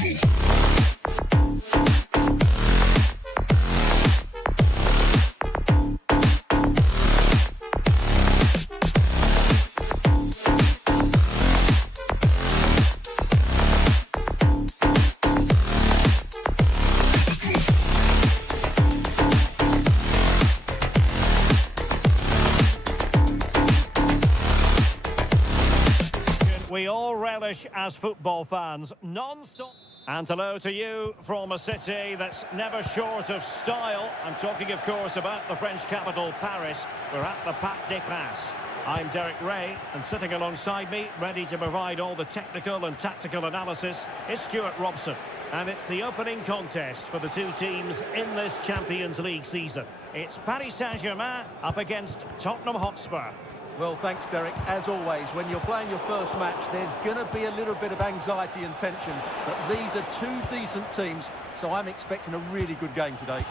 We all relish as football fans, non-stop. And hello to you from a city that's never short of style. I'm talking, of course, about the French capital, Paris. We're at the Parc des Princes. I'm Derek Ray, and sitting alongside me, ready to provide all the technical and tactical analysis, is Stuart Robson. And it's the opening contest for the two teams in this Champions League season. It's Paris Saint-Germain up against Tottenham Hotspur. Well, thanks, Derek. As always, when you're playing your first match, there's going to be a little bit of anxiety and tension. But these are two decent teams, so I'm expecting a really good game today.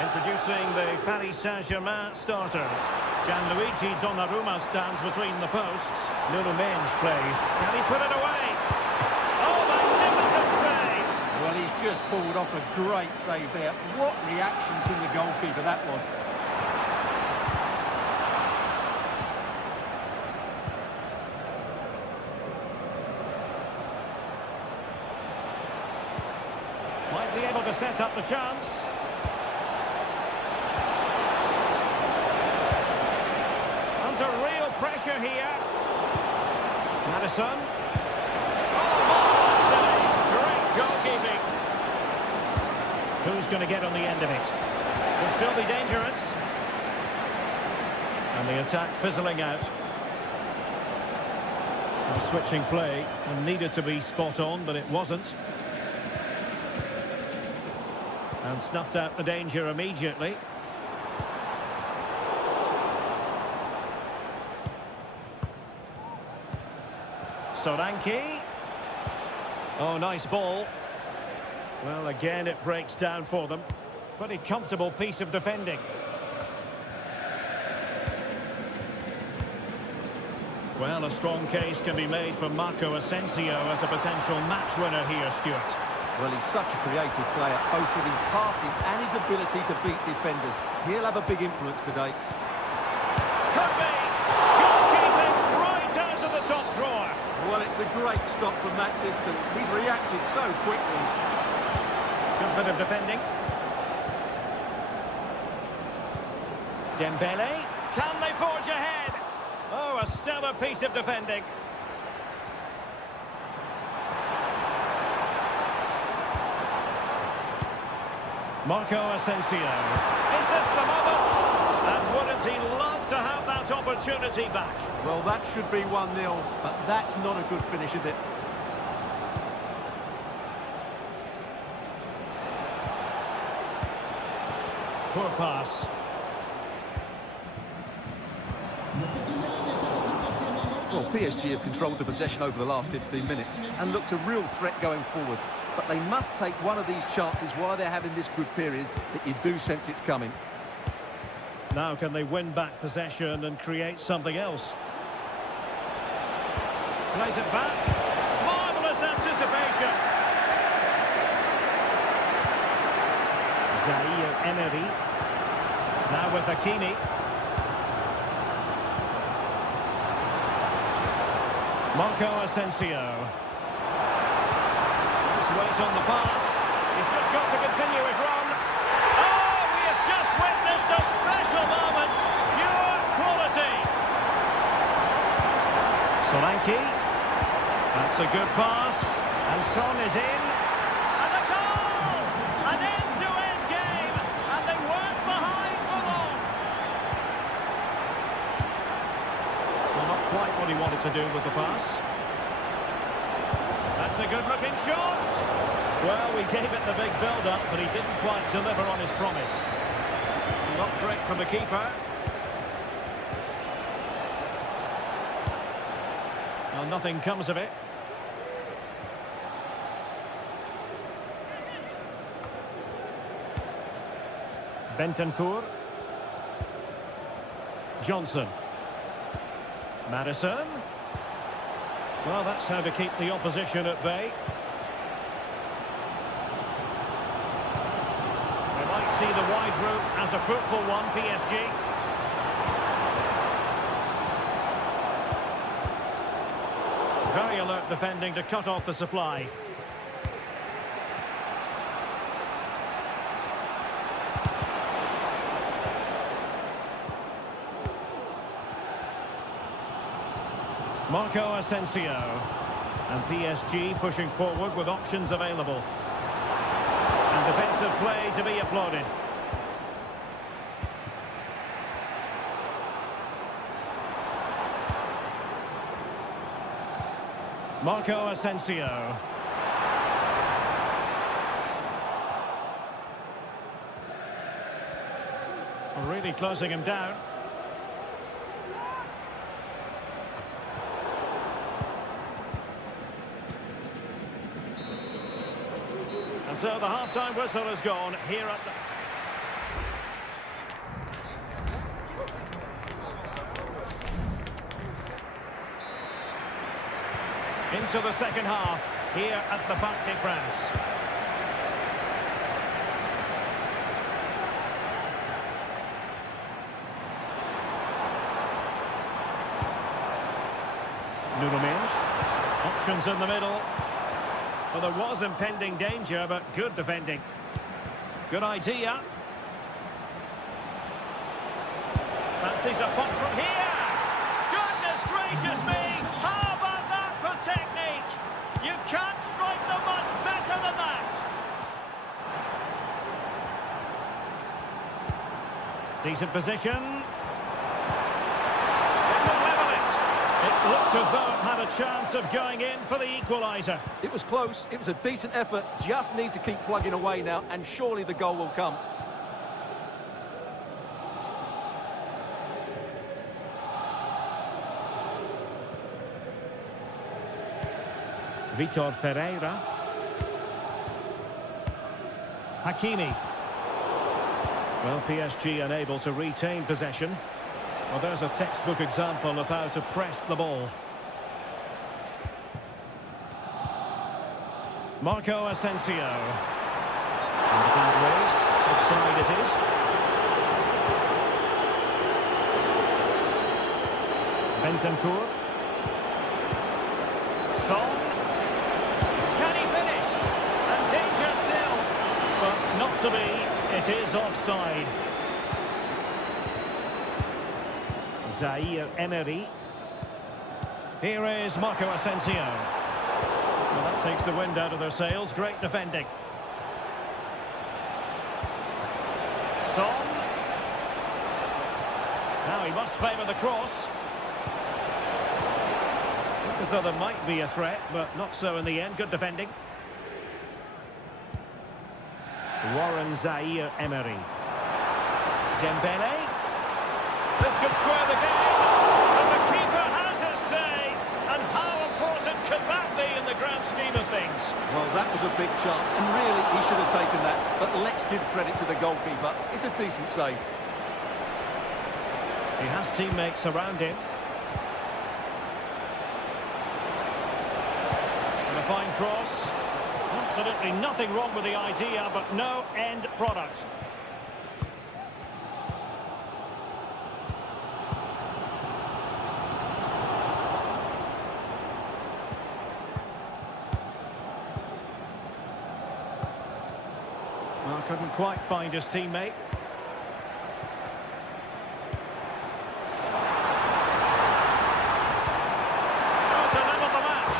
Introducing the Paris Saint-Germain starters. Gianluigi Donnarumma stands between the posts. Nuno Mendes plays. Can he put it away? Oh, magnificent save! Well, he's just pulled off a great save there. What reaction from the goalkeeper that was. Might be able to set up the chance. Under real pressure here. Madison. Oh, marvellous save. Great goalkeeping. Who's going to get on the end of it? Will still be dangerous. And the attack fizzling out. And switching play and needed to be spot on, but it wasn't. And snuffed out the danger immediately. Solanke. Oh, nice ball. Well, again, it breaks down for them. Pretty comfortable piece of defending. Well, a strong case can be made for Marco Asensio as a potential match winner here, Stuart. Well, he's such a creative player, both with his passing and his ability to beat defenders. He'll have a big influence today. Could be! Goalkeeping right out of the top drawer. Well, it's a great stop from that distance. He's reacted so quickly. Good bit of defending. Dembele. Can they forge ahead? Oh, a stellar piece of defending. Marco Asensio. Is this the moment? And wouldn't he love to have that opportunity back? Well, that should be 1-0, but that's not a good finish, is it? Poor pass. Well, PSG have controlled the possession over the last 15 minutes and looked a real threat going forward. But they must take one of these chances while they're having this good period that you do sense it's coming. Now can they win back possession and create something else? Plays it back. Marvellous anticipation. Zaire Emery. Now with Hakimi. Marco Asensio. Wait on the pass. He's just got to continue his run. Oh, we have just witnessed a special moment. Pure quality. Solanke. That's a good pass. And Son is in. And a goal! An end-to-end game. And they weren't behind for long. Well, not quite what he wanted to do with the pass. That's a good-looking shot. Well, we gave it the big build-up, but he didn't quite deliver on his promise. Not great from the keeper. Well, nothing comes of it. Bentancur. Johnson. Madison. Well, that's how to keep the opposition at bay. We might see the wide route as a fruitful one, PSG. Very alert defending to cut off the supply. Marco Asensio. And PSG pushing forward with options available. And defensive play to be applauded. Marco Asensio. Really closing him down. And so the half-time whistle has gone here at the... Into the second half, here at the Parc des Princes. Nuno Mendes. Options in the middle. Well, there was impending danger, but good defending. Good idea. Fancies a pot from here. Goodness gracious me! How about that for technique? You can't strike them much better than that. Decent position. It looked as though it had a chance of going in for the equaliser. It was close, it was a decent effort, just need to keep plugging away now, and surely the goal will come. Vitor Ferreira. Hakimi. Well, PSG unable to retain possession. Well, there's a textbook example of how to press the ball. Marco Asensio. And the flag raised. Offside it is. Bentancur. Son. Can he finish? And danger still. But not to be. It is offside. Zaire Emery. Here is Marco Asensio. Well, that takes the wind out of their sails. Great defending. Son. Now he must favour the cross. Look as though there might be a threat, but not so in the end. Good defending. Warren Zaire Emery. Dembele. This could square the game, and the keeper has his say. And how important could that be in the grand scheme of things? Well, that was a big chance, and really he should have taken that. But let's give credit to the goalkeeper. It's a decent save. He has teammates around him. And a fine cross. Absolutely nothing wrong with the idea, but no end product. Well, couldn't quite find his teammate. Oh, to level the match.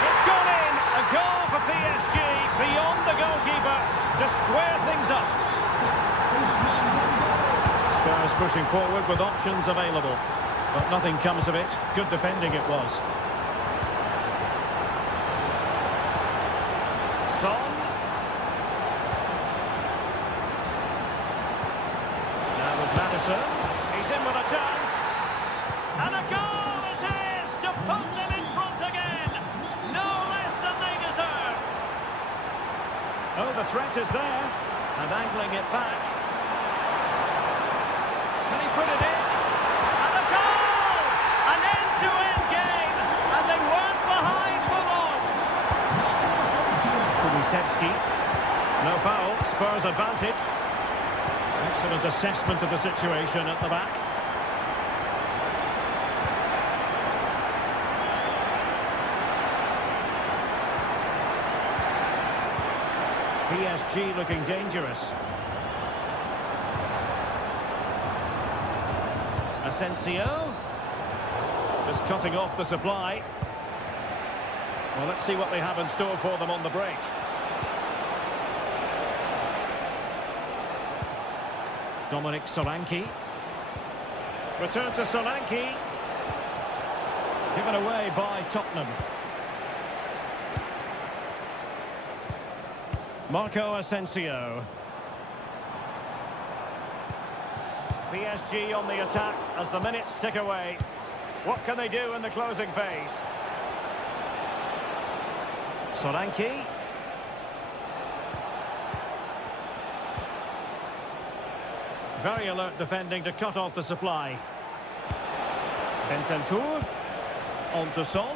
It's gone in. A goal for PSG beyond the goalkeeper to square things up. Spurs pushing forward with options available. But nothing comes of it. Good defending it was. Son. He's in with a chance. And a goal it is to put them in front again. No less than they deserve. Oh, the threat is there. And angling it back. Can he put it in? And a goal! An end-to-end game. And they weren't behind. Spurs advantage. Excellent assessment of the situation at the back. PSG looking dangerous. Asensio. Just cutting off the supply. Well, let's see what they have in store for them on the break. Dominic Solanke. Return to Solanke. Given away by Tottenham. Marco Asensio. PSG on the attack as the minutes tick away. What can they do in the closing phase? Solanke. Very alert defending to cut off the supply. Bentancur. On to Son.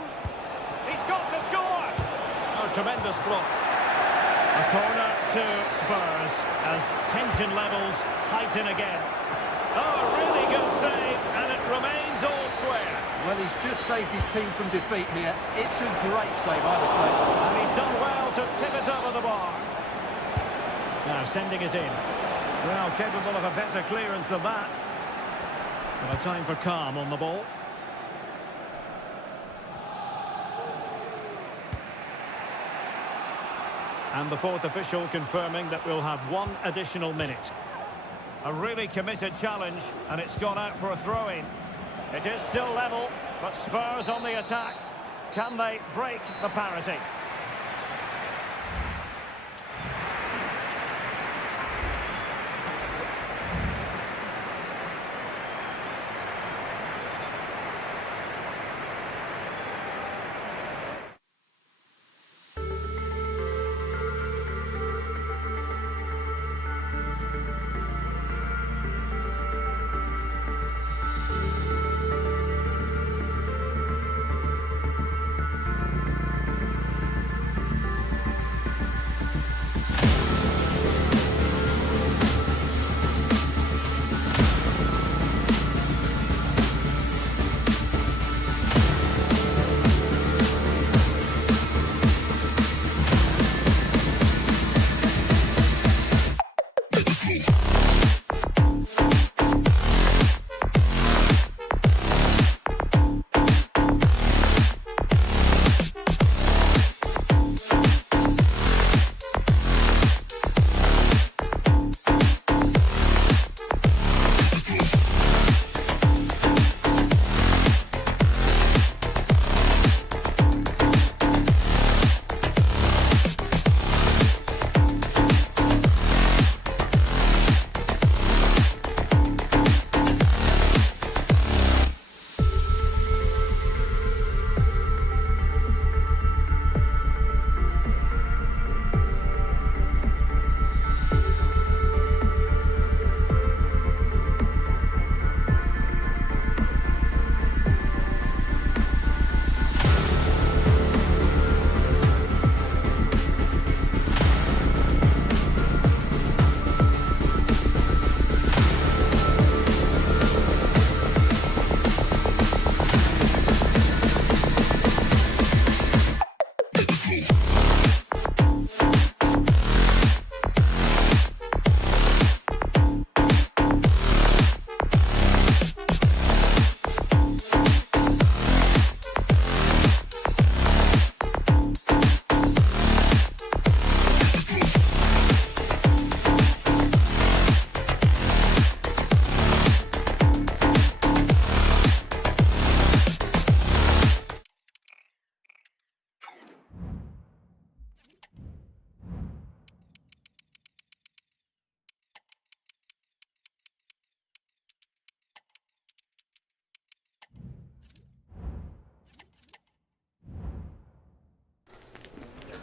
He's got to score! Oh, tremendous block. A corner to Spurs as tension levels heighten again. Oh, a really good save, and it remains all square. Well, he's just saved his team from defeat here. It's a great save, I would say. And he's done well to tip it over the bar. Now sending it in. Well, capable of a better clearance than that. But a time for calm on the ball. And the fourth official confirming that we'll have one additional minute. A really committed challenge, and it's gone out for a throw-in. It is still level, but Spurs on the attack. Can they break the parity?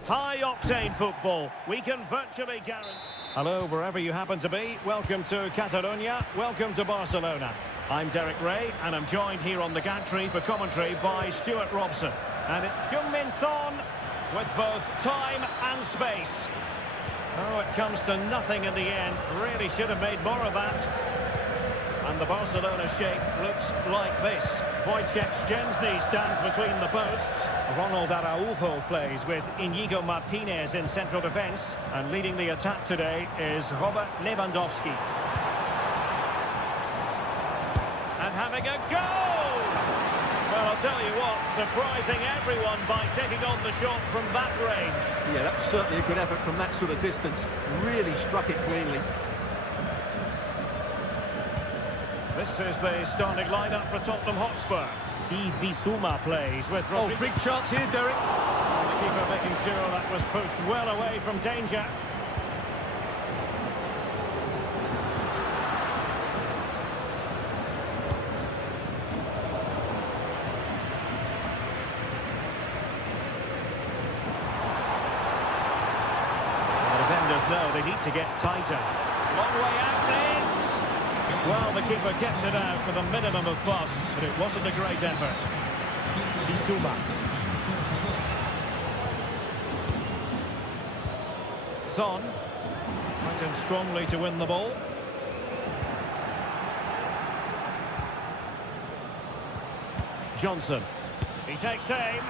High-octane football. We can virtually guarantee... Hello, wherever you happen to be. Welcome to Catalonia. Welcome to Barcelona. I'm Derek Ray, and I'm joined here on the gantry for commentary by Stuart Robson. And it's Heung-min Son with both time and space. Oh, it comes to nothing in the end. Really should have made more of that. And the Barcelona shape looks like this. Wojciech Szczęsny stands between the posts. Ronald Araujo plays with Inigo Martinez in central defence. And leading the attack today is Robert Lewandowski. And having a go! Well, I'll tell you what, surprising everyone by taking on the shot from that range. Yeah, that was certainly a good effort from that sort of distance. Really struck it cleanly. This is the starting lineup for Tottenham Hotspur. Bissouma plays with Rodrigo. Oh, big chance here, Derek. The keeper making sure that was pushed well away from danger. The defenders know they need to get tighter. Long way out this. Well, the keeper kept it out with a minimum of fuss, but it wasn't a great effort. Bissouma. Son. Fighting strongly to win the ball. Johnson. He takes aim.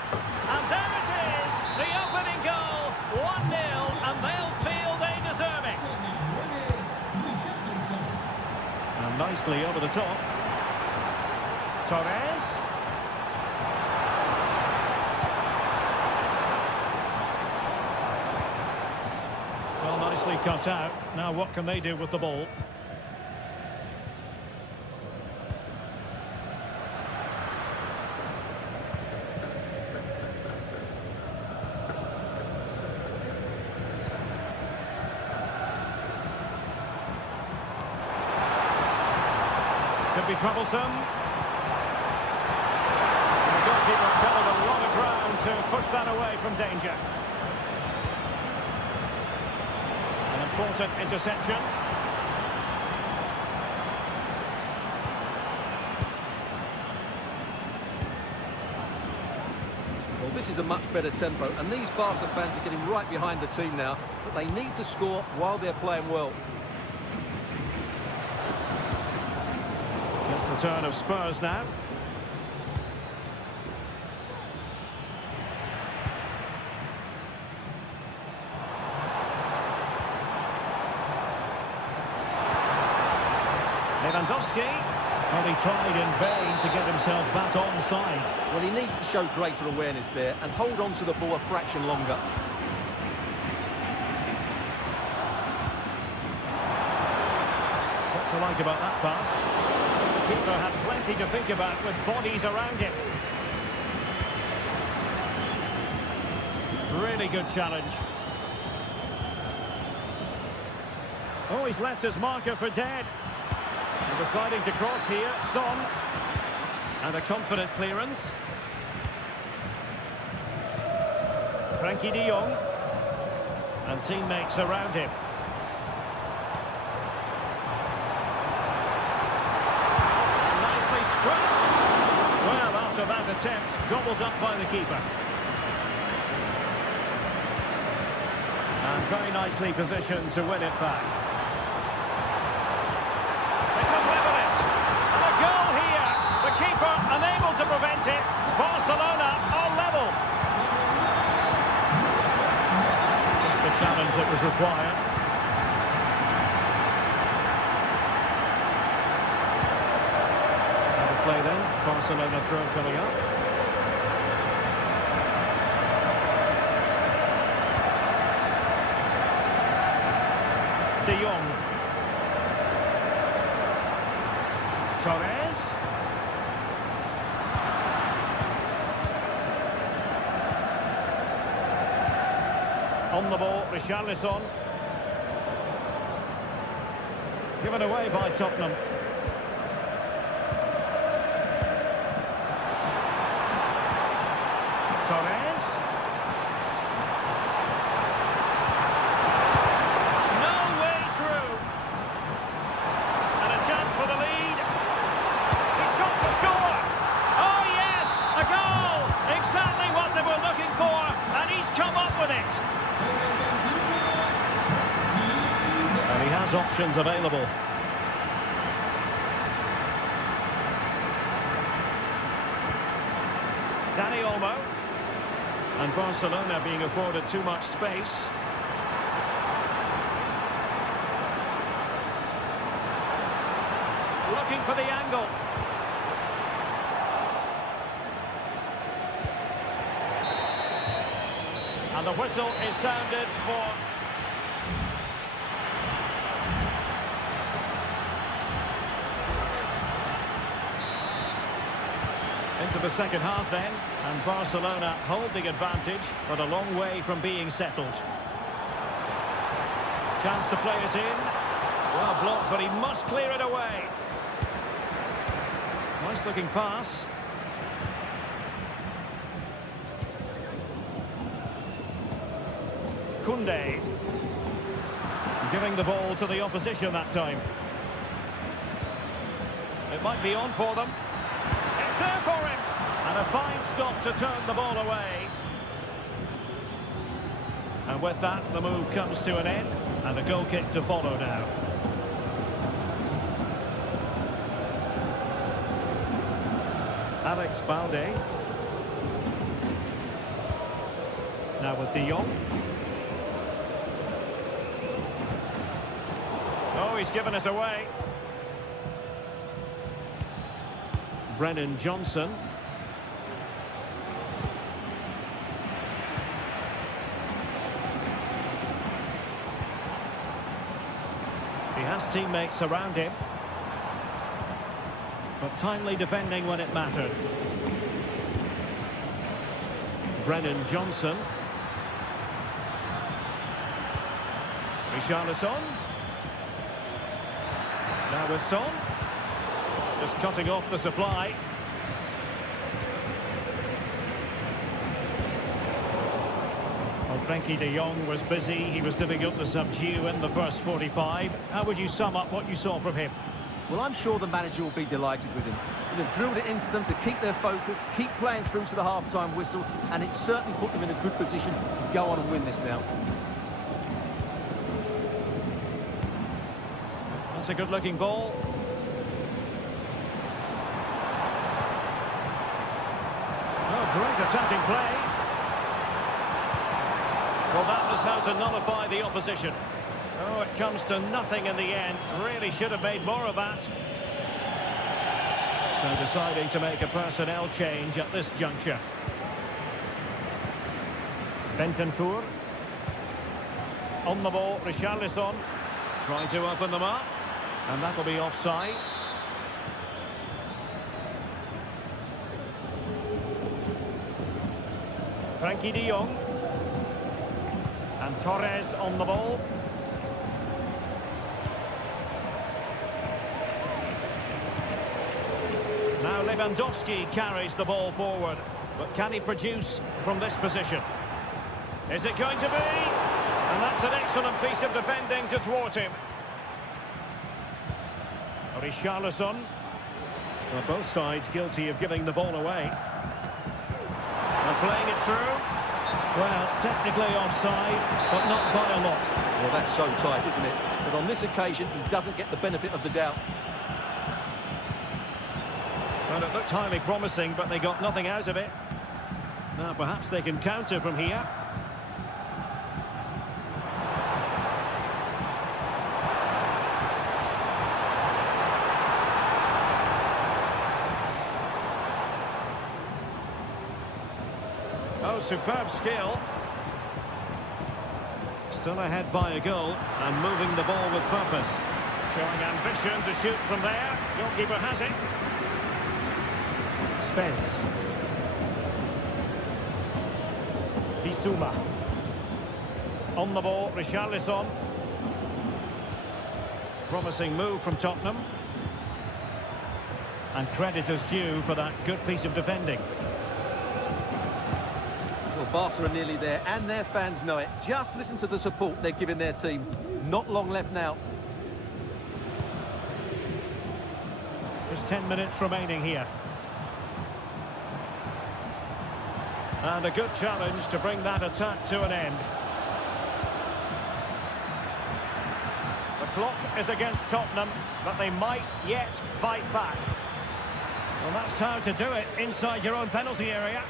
And there it is! The opening goal! 1-0, and they'll feel they deserve it. And nicely over the top. Torres. Well, nicely cut out. Now what can they do with the ball? Could be troublesome. The goalkeeper covered a lot of ground to push that away from danger. An important interception. Well, this is a much better tempo, and these Barca fans are getting right behind the team now, but they need to score while they're playing well. It's the turn of Spurs now. Lewandowski. Well, he tried in vain to get himself back onside. Well, he needs to show greater awareness there and hold on to the ball a fraction longer. What to like about that pass? The keeper had plenty to think about with bodies around him. Really good challenge. Oh, he's left his marker for dead. And deciding to cross here, Son. And a confident clearance. Frankie de Jong. And teammates around him. Nicely struck. Well, after that attempt, gobbled up by the keeper. And very nicely positioned to win it back. They could level it. And a goal here. The keeper unable to prevent it. Barcelona are level. Just the challenge that was required. Now the play then. Barcelona throw coming up. De Jong. Torres. On the ball, Richarlison. Given away by Tottenham. Torres. No way through. And a chance for the lead. He's got to score. Oh yes, a goal. Exactly what they were looking for, and he's come up with it. has options available. Dani Olmo. And Barcelona being afforded too much space. Looking for the angle. And the whistle is sounded for... Into the second half then, and Barcelona hold the advantage, but a long way from being settled. Chance to play it in. Well blocked, but he must clear it away. Nice looking pass. Koundé. Giving the ball to the opposition that time. It might be on for them. It's there for him. And a fine stop to turn the ball away. And with that, the move comes to an end. And a goal kick to follow now. Alex Balde. Now with De Jong. Oh, he's given us away. Brennan Johnson. He has teammates around him. But timely defending when it mattered. Brennan Johnson. Richarlison. Now with Son. Just cutting off the supply. Well, Frankie de Jong was busy. He was difficult to subdue in the first 45. How would you sum up what you saw from him? Well, I'm sure the manager will be delighted with him. You know, drilled it into them to keep their focus, keep playing through to the half-time whistle, and it's certainly put them in a good position to go on and win this now. That's a good-looking ball. Oh, great attacking play. Well, that was how to nullify the opposition. Oh, it comes to nothing in the end. Really should have made more of that. So deciding to make a personnel change at this juncture. Bentancur. On the ball, Richarlison. Trying to open them up. And that'll be offside. Frankie de Jong. And Torres on the ball. Now Lewandowski carries the ball forward. But can he produce from this position? Is it going to be? And that's an excellent piece of defending to thwart him. Richarlison. Well, both sides guilty of giving the ball away. And playing it through. Well, technically offside, but not by a lot. Well, that's so tight, isn't it? But on this occasion, he doesn't get the benefit of the doubt. Well, it looked highly promising, but they got nothing out of it. Now, perhaps they can counter from here. Oh, superb skill. Still ahead by a goal and moving the ball with purpose. Showing ambition to shoot from there. Goalkeeper has it. Spence. Bissouma. On the ball, Richarlison. Promising move from Tottenham. And credit is due for that good piece of defending. Well, Barca are nearly there, and their fans know it. Just listen to the support they're giving their team. Not long left now. There's 10 minutes remaining here. And a good challenge to bring that attack to an end. A clock is against Tottenham, but they might yet fight back. Well, that's how to do it inside your own penalty area.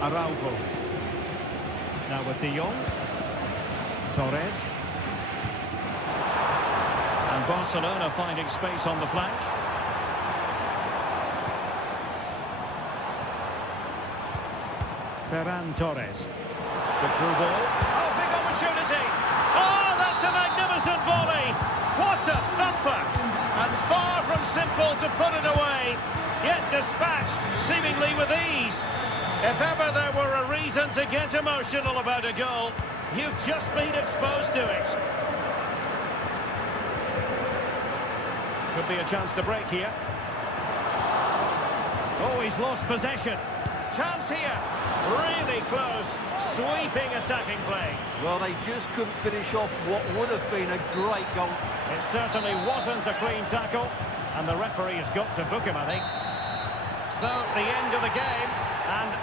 Araujo. Now with De Jong. Torres. And Barcelona finding space on the flank. Ferran Torres. Good through ball. Oh, big opportunity. Oh, that's a magnificent volley. What a thumper. And far from simple to put it away. Yet dispatched, seemingly with ease. If ever there were a reason to get emotional about a goal, you've just been exposed to it. Could be a chance to break here. Oh, he's lost possession. Chance here. Really close. Sweeping attacking play. Well, they just couldn't finish off what would have been a great goal. It certainly wasn't a clean tackle, and the referee has got to book him, I think. So, the end of the game, and...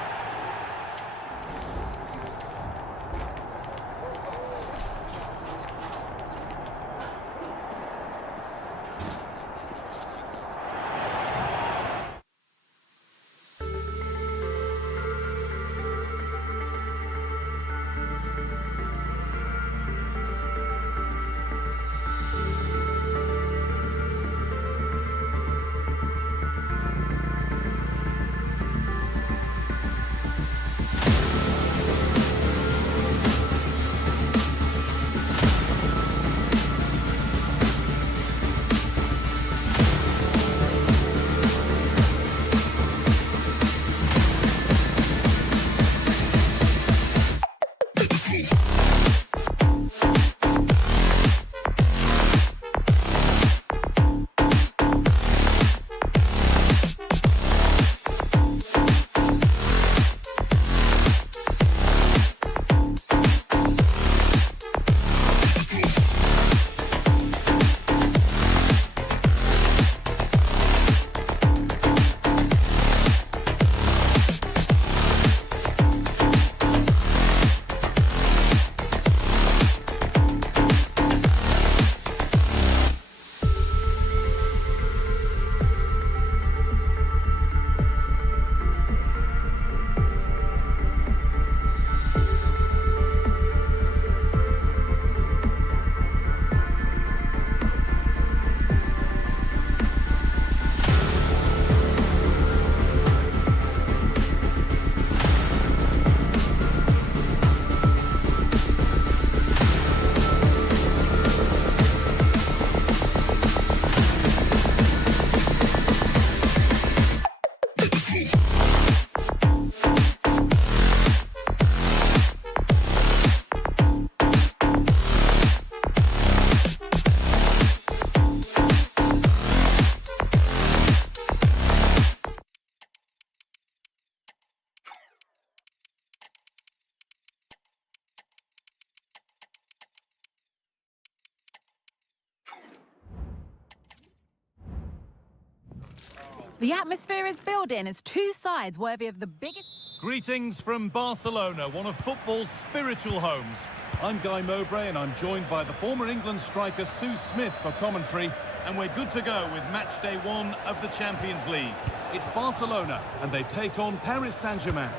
The atmosphere is building as two sides worthy of the biggest... Greetings from Barcelona, one of football's spiritual homes. I'm Guy Mowbray and I'm joined by the former England striker Sue Smith for commentary, and we're good to go with match day 1 of the Champions League. It's Barcelona and they take on Paris Saint-Germain.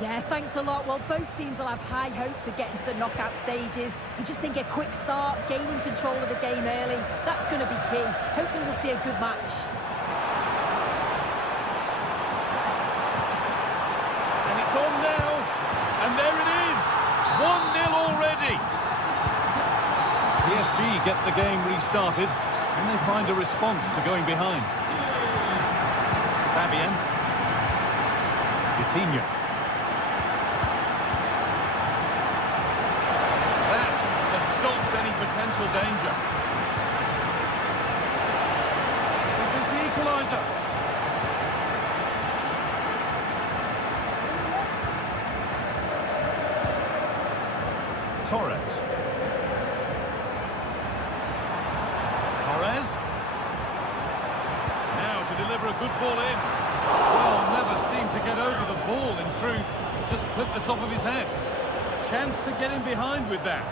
Yeah, thanks a lot. Well, both teams will have high hopes of getting to the knockout stages. You just think a quick start, gaining control of the game early, that's going to be key. Hopefully we'll see a good match. On now, and there it is, 1-0 already. PSG get the game restarted, and they find a response to going behind. Fabian. Coutinho. That has stopped any potential danger. Is this the equaliser? Torres. Now to deliver a good ball in. Well, never seemed to get over the ball in truth. Just clipped the top of his head. chance to get in behind with that.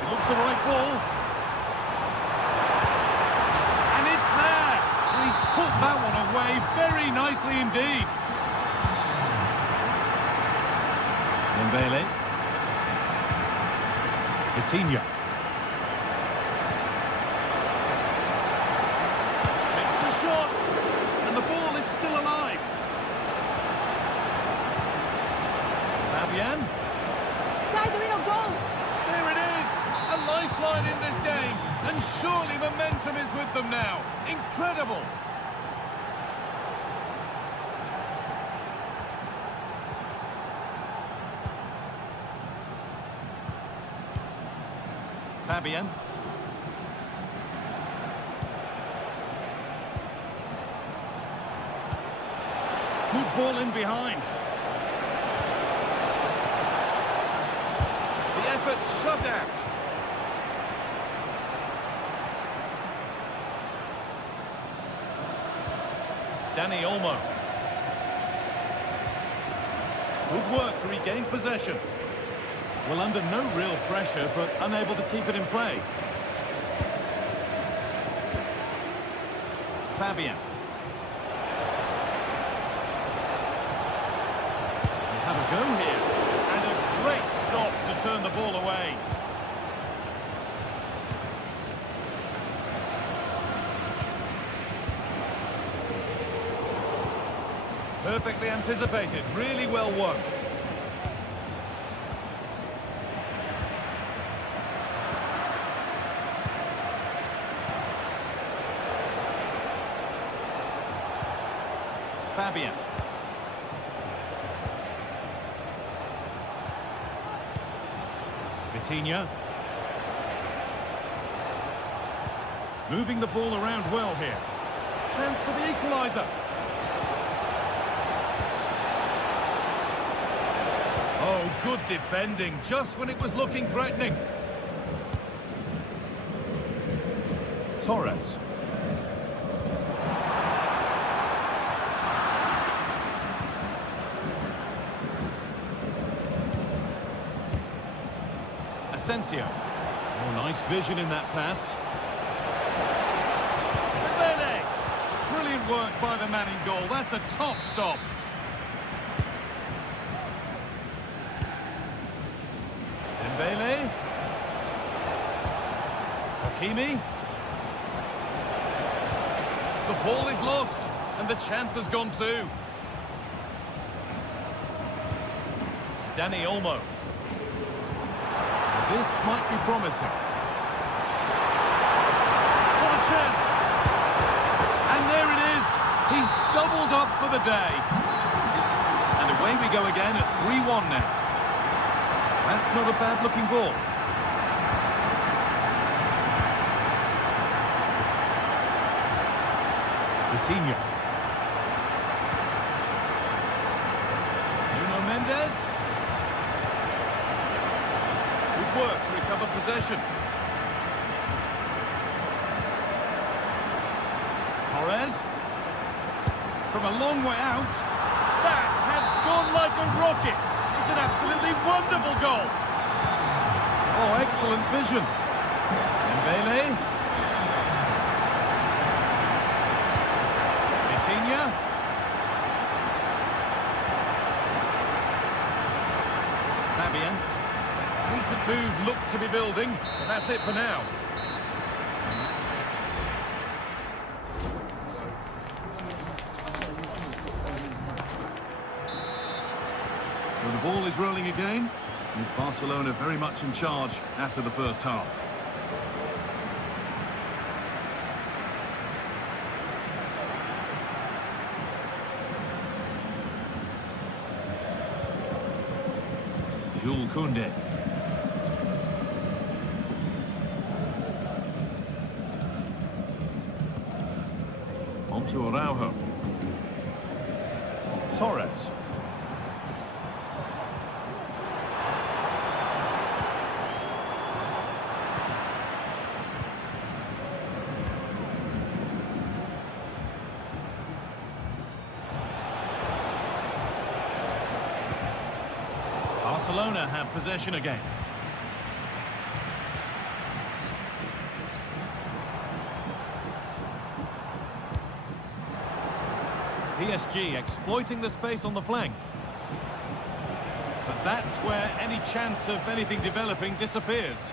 It looks the right ball. And it's there. And he's put that one away very nicely indeed. Dembele. Coutinho. Takes the shot. And the ball is still alive. Fabian. Diving on goal. There it is. A lifeline in this game. And surely momentum is with them now. Incredible. Fabian. Good ball in behind. The effort shut out. Dani Olmo. Good work to regain possession. Well, under no real pressure, but unable to keep it in play. Fabian. They have a go here. And a great stop to turn the ball away. Perfectly anticipated. Really well won. Fabian. Coutinho. Moving the ball around well here. Chance for the equaliser. Oh, good defending, just when it was looking threatening. Torres. Asensio. Oh, nice vision in that pass. Dembele. Brilliant work by the man in goal. That's a top stop. Dembele. Hakimi. The ball is lost, and the chance has gone too. Dani Olmo. This might be promising. What a chance! And there it is. He's doubled up for the day. And away we go again at 3-1 now. That's not a bad-looking ball. Coutinho. Nuno Mendes. Good work to recover possession. Torres. From a long way out. That has gone like a rocket. It's an absolutely wonderful goal. Oh, excellent vision. Dembele. Coutinho. Fabian. Decent move looked to be building, but that's it for now. So the ball is rolling again, with Barcelona very much in charge after the first half. Jules Koundé. On to Araujo. Torres. Barcelona have possession again. PSG exploiting the space on the flank. But that's where any chance of anything developing disappears.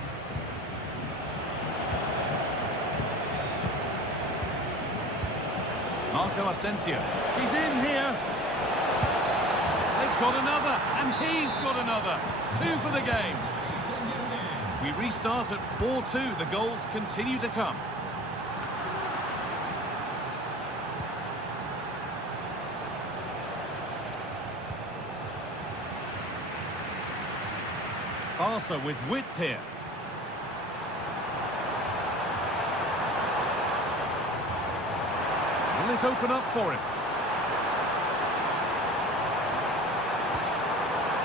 Marco Asensio. He's in here. They've got another, and he's got another. 2 for the game. We restart at 4-2. The goals continue to come. Barca with width here. Will it open up for him?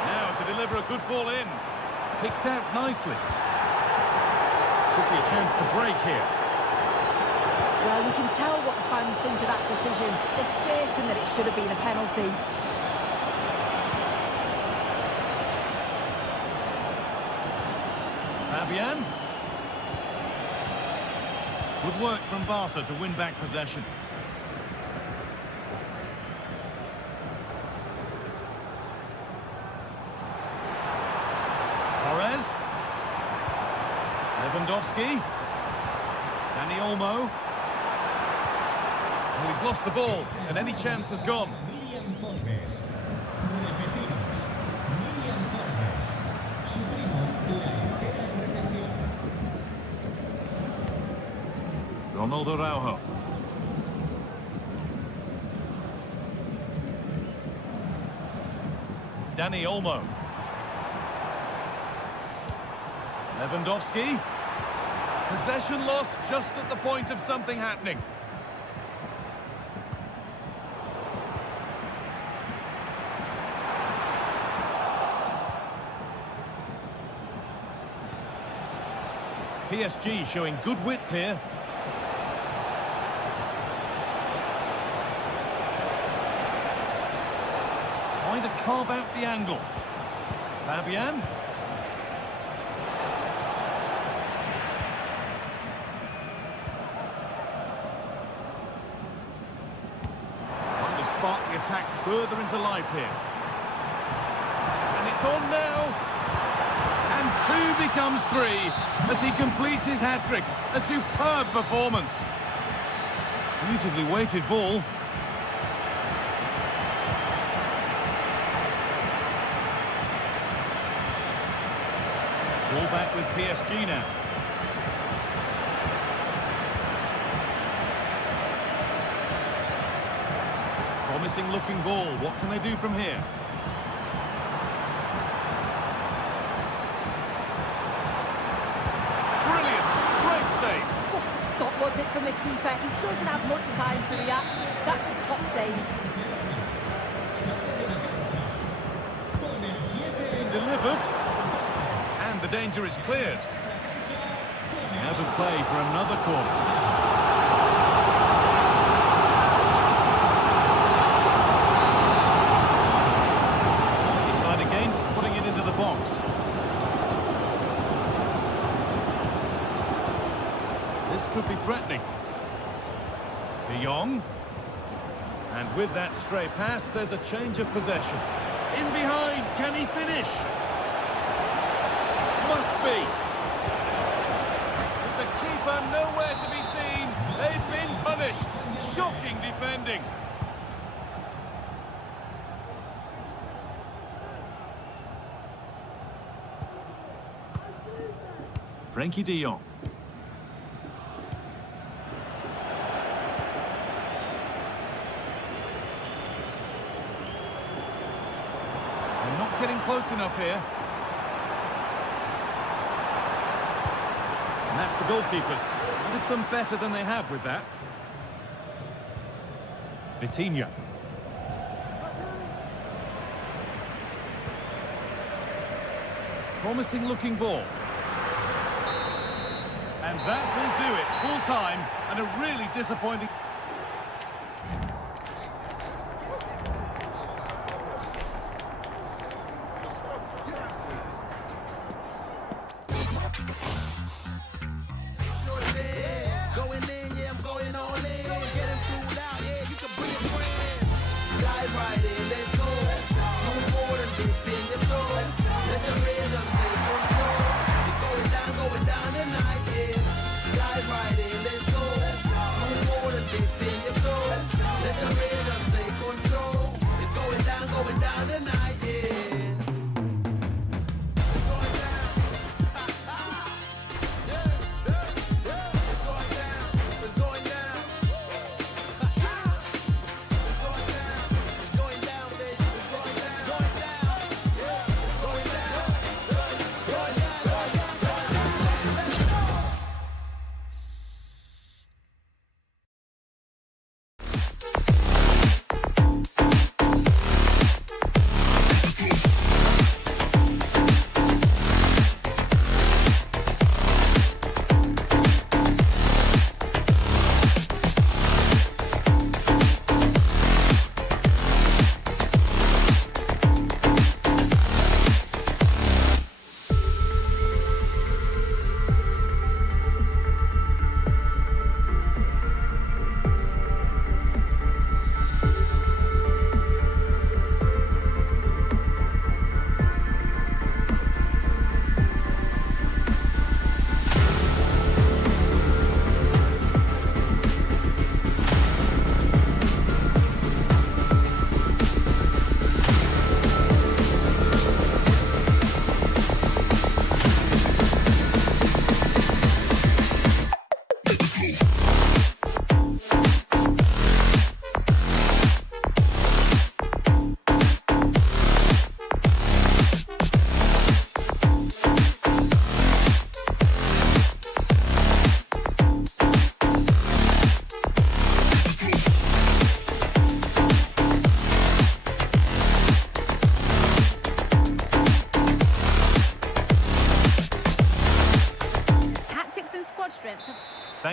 Now to deliver a good ball in. Picked out nicely. Could be a chance to break here. Well, you can tell what the fans think of that decision. They're certain that it should have been a penalty. Fabian. Good work from Barca to win back possession. Torres. Lewandowski. Dani Olmo. Well, he's lost the ball, and any chance has gone. Ronald Araujo. Dani Olmo. Lewandowski. Possession lost just at the point of something happening. PSG showing good width here. Trying to carve out the angle. Fabian. Trying to spark the attack further into life here. And it's on now. And 2 becomes 3 as he completes his hat-trick. A superb performance. Beautifully weighted ball. Ball back with PSG now. Promising looking ball. What can they do from here? Brilliant. Great save. What a stop was it from the keeper. He doesn't have much time to react. That's a top save. Being delivered. And the danger is cleared. Out of play for another corner. Could be threatening. De Jong. And with that stray pass, there's a change of possession. In behind, can he finish? Must be. With the keeper nowhere to be seen, they've been punished. Shocking defending. Frankie de Jong. Getting close enough here. And that's the goalkeepers. Would have done better than they have with that. Vitinha. Promising looking ball. And that will do it. Full time and a really disappointing...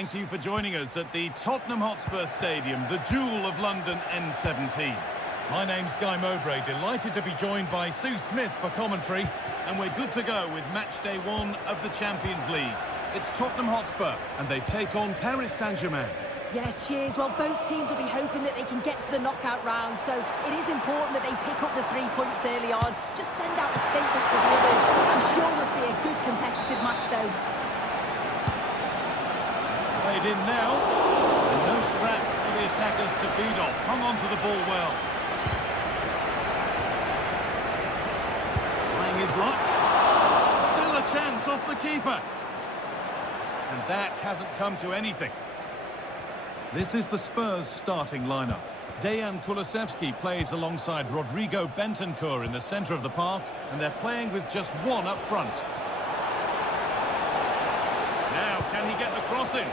thank you for joining us at the Tottenham Hotspur Stadium, the jewel of London N17. My name's Guy Mowbray, delighted to be joined by Sue Smith for commentary, and we're good to go with match day 1 of the Champions League. It's Tottenham Hotspur, and they take on Paris Saint-Germain. Yeah, cheers. Well, both teams will be hoping that they can get to the knockout round, so it is important that they pick up the 3 points early on. Just send out a statement to the others. I'm sure we'll see a good competitive match, though. Played in now, and no scraps for the attackers to feed off. Hung on to the ball well. Trying his luck. Still a chance off the keeper. And that hasn't come to anything. This is the Spurs starting lineup. Dejan Kulusevski plays alongside Rodrigo Bentancur in the centre of the park, and they're playing with just one up front. Now, can he get the cross in?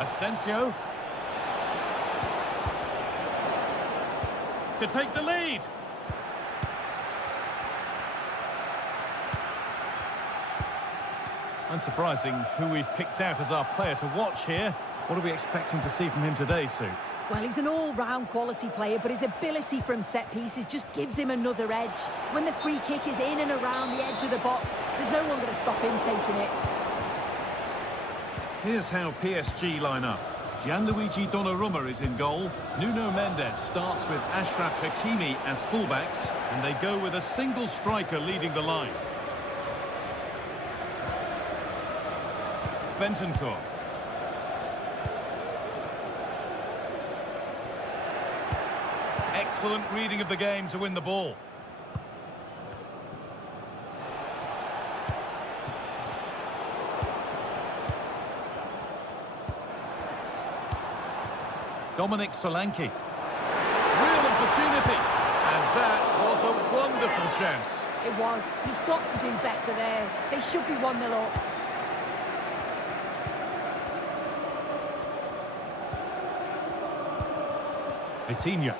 Asensio. To take the lead. Unsurprising who we've picked out as our player to watch here. What are we expecting to see from him today, Sue? Well, he's an all-round quality player, but his ability from set pieces just gives him another edge. When the free kick is in and around the edge of the box, there's no one going to stop him taking it. Here's how PSG line up. Gianluigi Donnarumma is in goal. Nuno Mendes starts with Achraf Hakimi as fullbacks, and they go with a single striker leading the line. Bentancur. Excellent reading of the game to win the ball. Dominic Solanke. Real opportunity. And that was a wonderful chance. It was. He's got to do better there. They should be 1-0 up. Vitinha.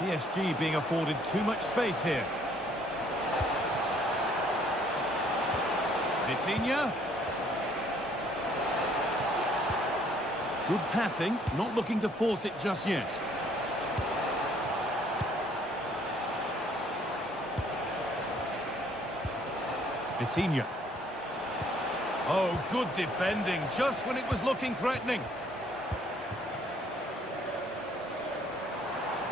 PSG being afforded too much space here. Vitinha. Good passing, not looking to force it just yet. Vitinha. Oh, good defending, just when it was looking threatening.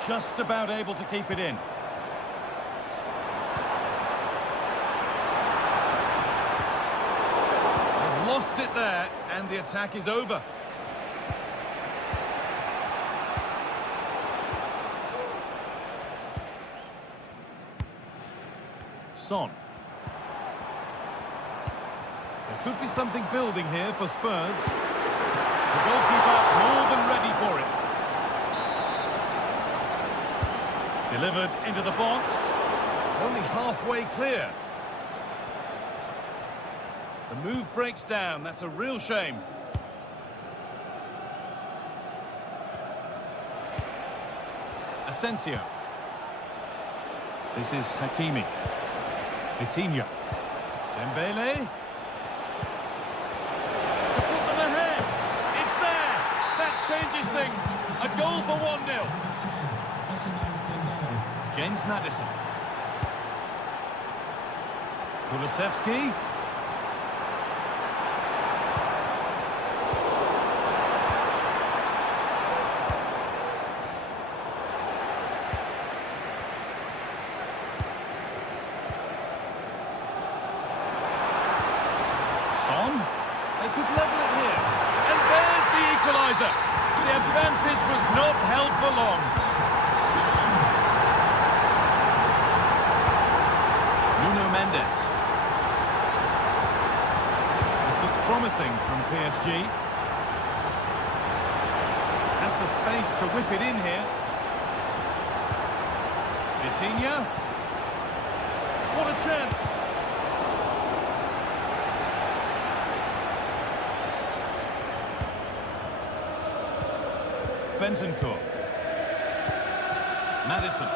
Just about able to keep it in. They've lost it there, and the attack is over. Son. There could be something building here for Spurs. The goalkeeper more than ready for it. Delivered into the box. It's only halfway clear. The move breaks down. That's a real shame. Asensio. This is Hakimi. Vitinha. Dembele. To put them ahead. It's there. That changes things. A goal for 1-0. James Maddison. Kulusevski. Son. They could level it here. And there's the equaliser. The advantage was not held for long. Nuno Mendes. This looks promising from PSG. Has the space to whip it in here. Vitinha. What a chance. Bentancur. Maddison.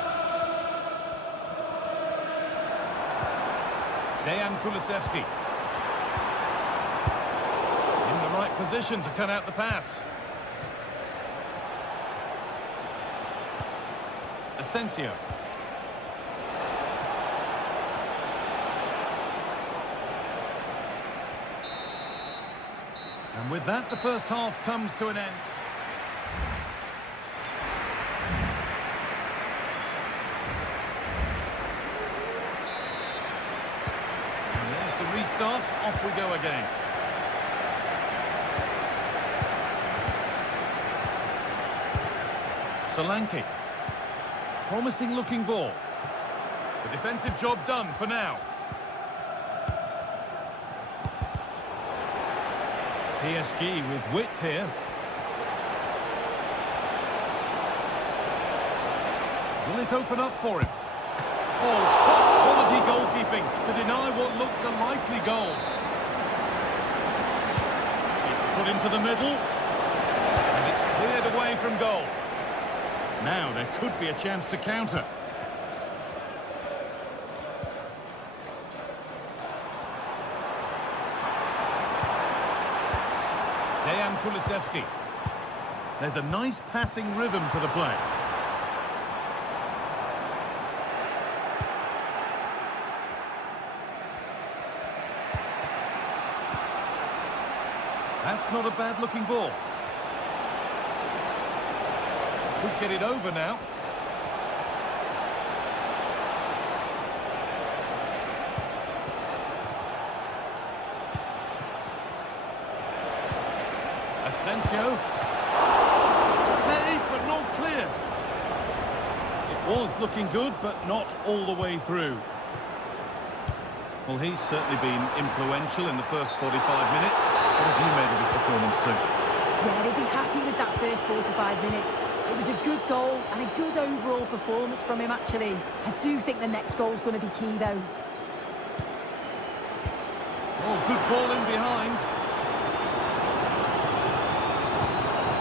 Dejan Kulusevski. In the right position to cut out the pass. Asensio. And with that, the first half comes to an end. And there's the restart. Off we go again. Solanke. Promising looking ball. The defensive job done for now. PSG with width here. Will it open up for him? Oh, top quality goalkeeping to deny what looked a likely goal. It's put into the middle. And it's cleared away from goal. Now there could be a chance to counter. Dejan Kulusevski. There's a nice passing rhythm to the play. That's not a bad looking ball. Could get it over now. Asensio. Save, but not cleared. It was looking good, but not all the way through. Well, he's certainly been influential in the first 45 minutes. What have you made of his performance, Sue? Yeah, they'll be happy with that first 45 minutes. It was a good goal and a good overall performance from him, actually. I do think the next goal's going to be key, though. Oh, good ball in behind.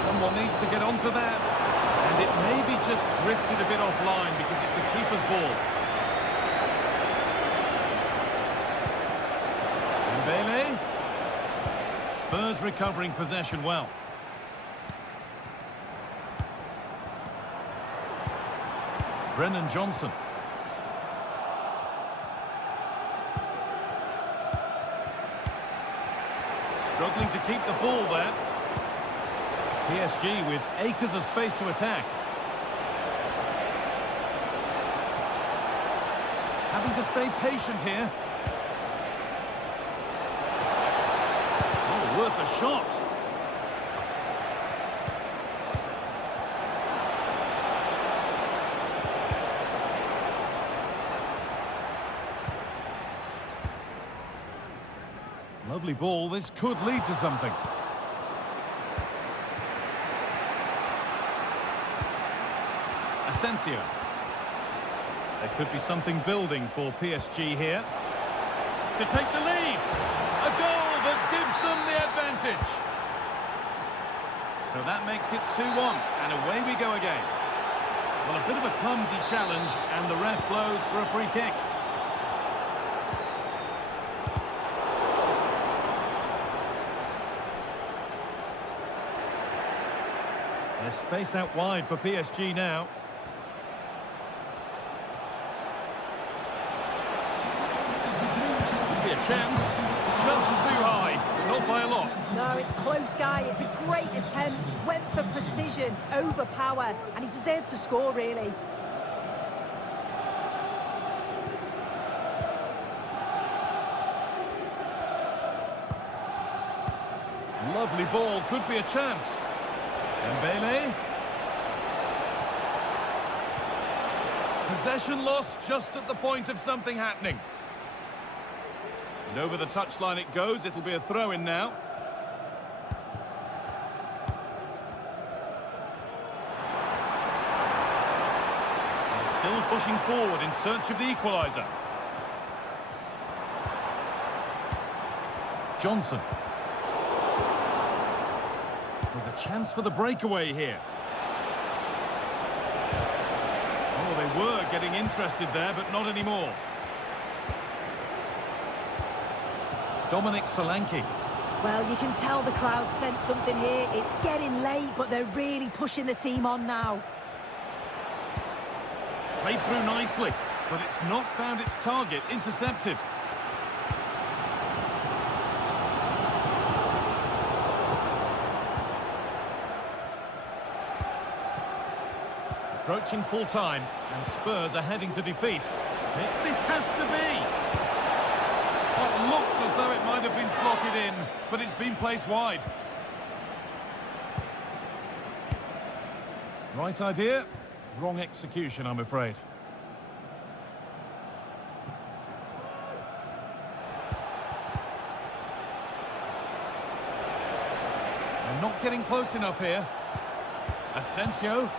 Someone needs to get onto that. And it maybe just drifted a bit offline because it's the keeper's ball. Mbele. Spurs recovering possession well. Brennan Johnson. Struggling to keep the ball there. PSG with acres of space to attack. Having to stay patient here. Oh, worth a shot. Lovely ball. This could lead to something. Asensio. There could be something building for PSG here. To take the lead. A goal that gives them the advantage. So that makes it 2-1. And away we go again. Well, a bit of a clumsy challenge, and the ref blows for a free kick. There's space out wide for PSG now. Be a chance. Just too high. Not by a lot. No, it's close, Guy. It's a great attempt. Went for precision, over power, and he deserved to score, really. Lovely ball. Could be a chance. Mbele. Possession lost just at the point of something happening. And over the touchline it goes. It'll be a throw-in now. And still pushing forward in search of the equaliser. Johnson. There's a chance for the breakaway here. Oh, they were getting interested there, but not anymore. Dominic Solanke. Well, you can tell the crowd sense something here. It's getting late, but they're really pushing the team on now. Played through nicely, but it's not found its target. Intercepted. Approaching full time, and Spurs are heading to defeat. This has to be! What looked as though it might have been slotted in, but it's been placed wide. Right idea, wrong execution, I'm afraid. They're not getting close enough here. Asensio.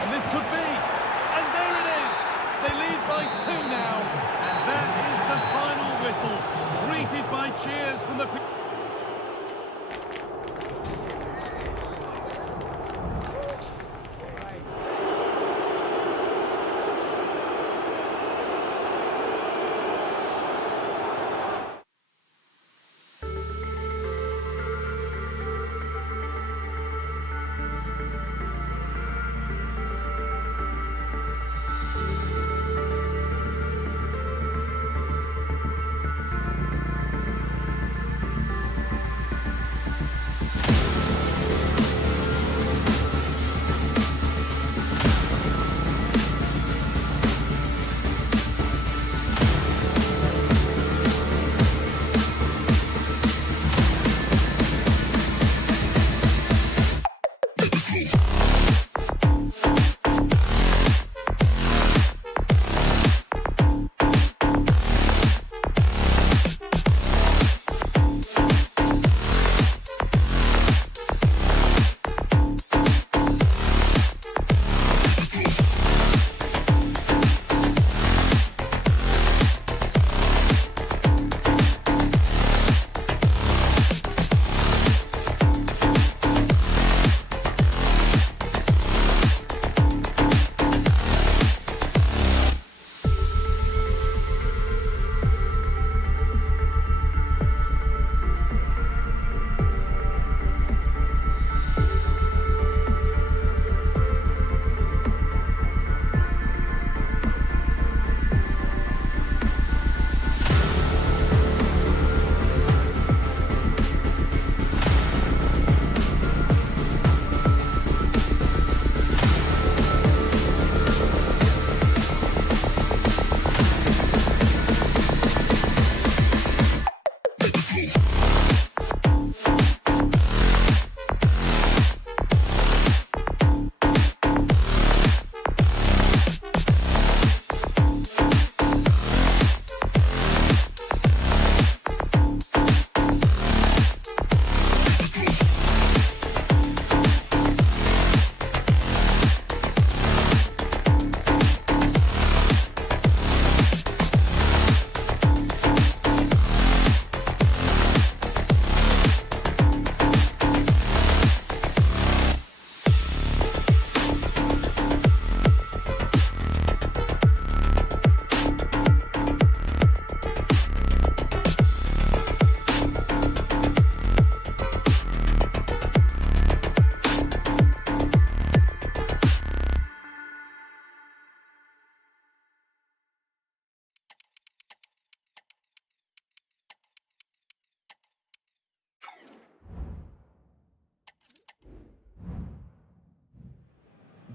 And this could be, and there it is! They lead by 2 now, and that is the final whistle, greeted by cheers from the...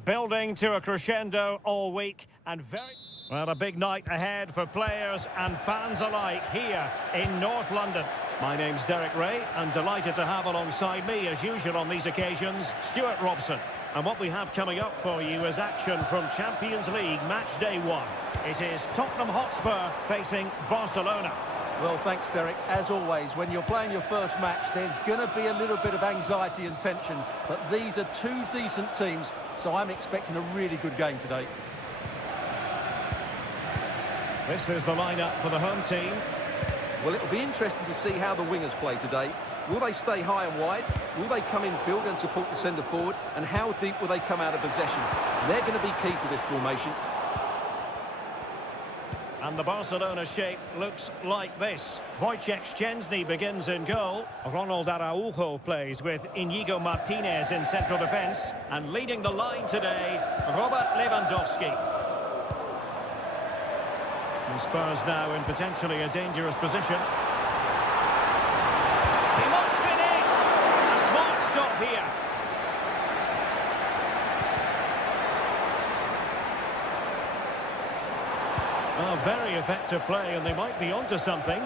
Building to a crescendo all week and well, a big night ahead for players and fans alike here in North London. My name's Derek Ray and delighted to have alongside me, as usual on these occasions, Stuart Robson. And what we have coming up for you is action from Champions League match day 1. It is Tottenham Hotspur facing Barcelona. Well, thanks, Derek. As always, when you're playing your first match, there's going to be a little bit of anxiety and tension. But these are two decent teams, so I'm expecting a really good game today. This is the lineup for the home team. Well, it'll be interesting to see how the wingers play today. Will they stay high and wide? Will they come in field and support the centre forward? And how deep will they come out of possession? They're going to be key to this formation. And the Barcelona shape looks like this. Wojciech Szczęsny begins in goal. Ronald Araujo plays with Inigo Martinez in central defence. And leading the line today, Robert Lewandowski. And Spurs now in potentially a dangerous position. He must finish! A smart stop here. Oh, very effective play, and they might be onto something.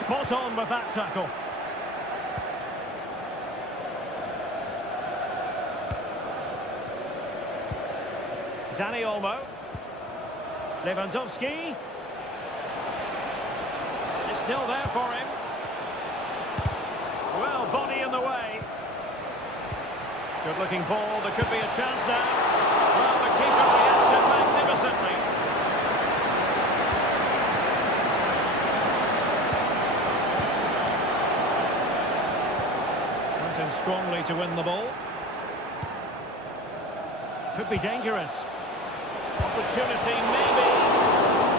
Spot on with that tackle. Dani Olmo. Lewandowski. It's still there for him. Well, body in the way. Good-looking ball. There could be a chance now. Well, the keeper reacted magnificently. Went in strongly to win the ball. Could be dangerous. Opportunity, maybe.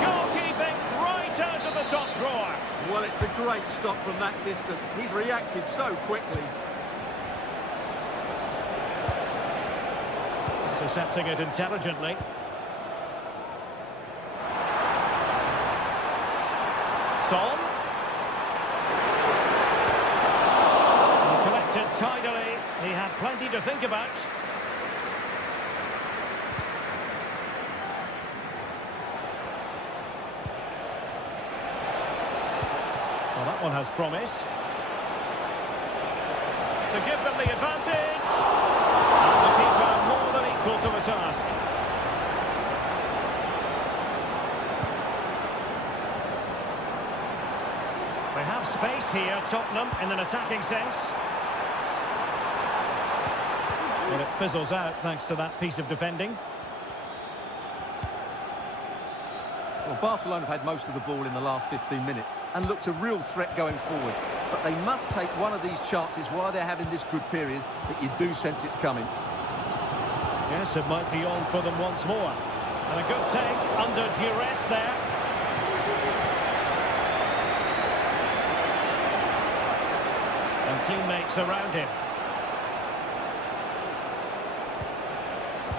Goalkeeping right out of the top drawer. Well, it's a great stop from that distance. He's reacted so quickly. Intercepting it intelligently. Son. He collected tidily. He had plenty to think about. Well, that one has promise. To give them the advantage. And the keeper more than equal to the task. They have space here, Tottenham, in an attacking sense. But it fizzles out thanks to that piece of defending. Well, Barcelona have had most of the ball in the last 15 minutes and looked a real threat going forward. But they must take one of these chances while they're having this good period that you do sense it's coming. Yes, it might be on for them once more. And a good take under duress there. And teammates around him.